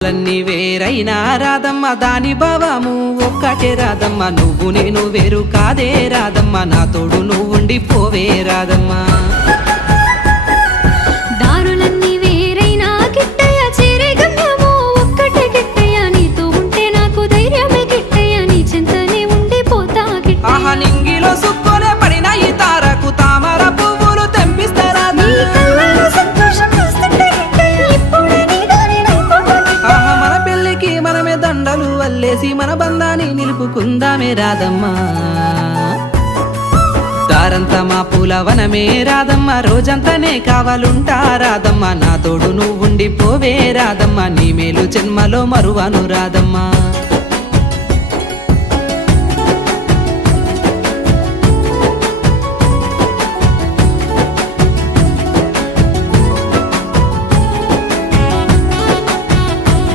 లన్నీ వేరైనా రాదమ్మ దాని భావము ఒక్కటే రాదమ్మ నువ్వు నేను వేరు కాదే రాదమ్మ నా తోడు నువ్వు ఉండిపోవే రాదమ్మ దారులన్నీ వేరైనా గిట్టయ్య చేరే గమ్యము ఒక్కటే గిట్టయ్య నీతో ఉంటే నాకు ధైర్యమే గిట్టయ్య నీ చింతనే ఉండిపోతా గిట్టయ్య ఆహా నింగిలో సుక్కోనే పడిన ఈ తారకు తామర పువ్వులు తెంపిస్తారా నీ కళ్ళల్లో సంతోషం వస్తుంటే గిట్టయ్య ఇప్పుడే నీ దారి ఆహా మన పెళ్ళికి మనమే దండలు వల్లేసి మన బంధాన్ని నిలుపుకుందామే రాదమ్మా దారంతా మా పూల వనమే రాదమ్మ రోజంతానే కావాలుంటా రాదమ్మ నా తోడు నువ్వు ఉండిపోవే రాదమ్మ నీ మేలు జన్మలో మరువను రాదమ్మా